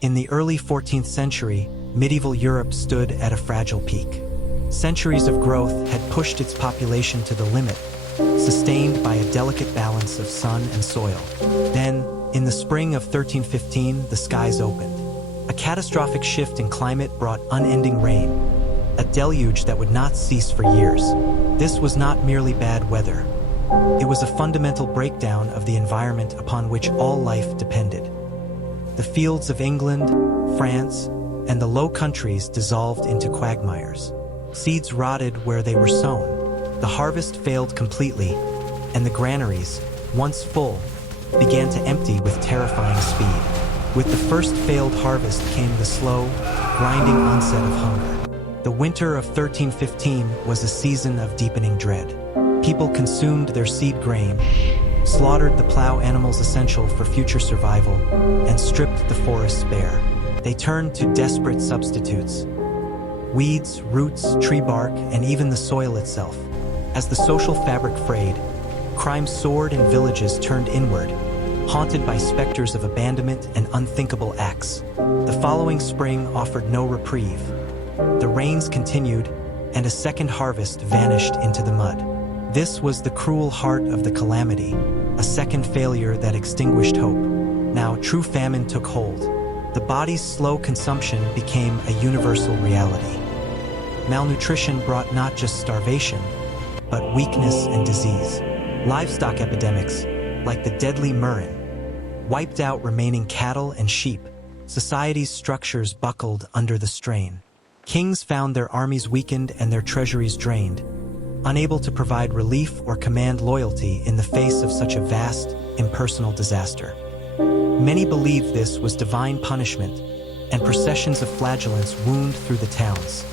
In the early 14th century, medieval Europe stood at a fragile peak. Centuries of growth had pushed its population to the limit, sustained by a delicate balance of sun and soil. Then, in the spring of 1315, the skies opened. A catastrophic shift in climate brought unending rain, a deluge that would not cease for years. This was not merely bad weather. It was a fundamental breakdown of the environment upon which all life depended. The fields of England, France, and the Low Countries dissolved into quagmires. Seeds rotted where they were sown. The harvest failed completely, and the granaries, once full, began to empty with terrifying speed. With the first failed harvest came the slow, grinding onset of hunger. The winter of 1315 was a season of deepening dread. People consumed their seed grain, slaughtered the plow animals essential for future survival, and stripped the forests bare. They turned to desperate substitutes: weeds, roots, tree bark, and even the soil itself. As the social fabric frayed, crime soared and villages turned inward, haunted by specters of abandonment and unthinkable acts. The following spring offered no reprieve. The rains continued, and a second harvest vanished into the mud. This was the cruel heart of the calamity, a second failure that extinguished hope. Now true famine took hold. The body's slow consumption became a universal reality. Malnutrition brought not just starvation, but weakness and disease. Livestock epidemics, like the deadly murrain, wiped out remaining cattle and sheep. Society's structures buckled under the strain. Kings found their armies weakened and their treasuries drained, unable to provide relief or command loyalty in the face of such a vast, impersonal disaster. Many believed this was divine punishment, and processions of flagellants wound through the towns,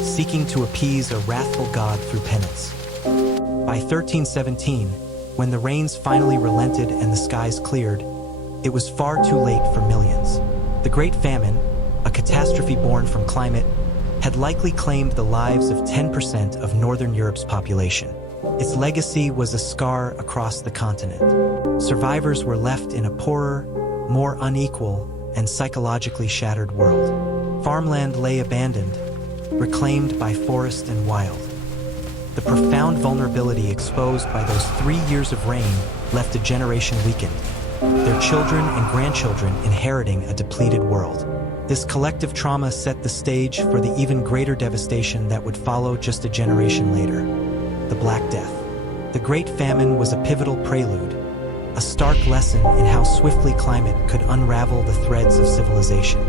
seeking to appease a wrathful god through penance. By 1317, when the rains finally relented and the skies cleared, it was far too late for millions. The Great Famine, a catastrophe born from climate, had likely claimed the lives of 10% of Northern Europe's population. Its legacy was a scar across the continent. Survivors were left in a poorer, more unequal, and psychologically shattered world. Farmland lay abandoned, reclaimed by forest and wild. The profound vulnerability exposed by those 3 years of rain left a generation weakened, their children and grandchildren inheriting a depleted world. This collective trauma set the stage for the even greater devastation that would follow just a generation later: the Black Death. The Great Famine was a pivotal prelude, a stark lesson in how swiftly climate could unravel the threads of civilization.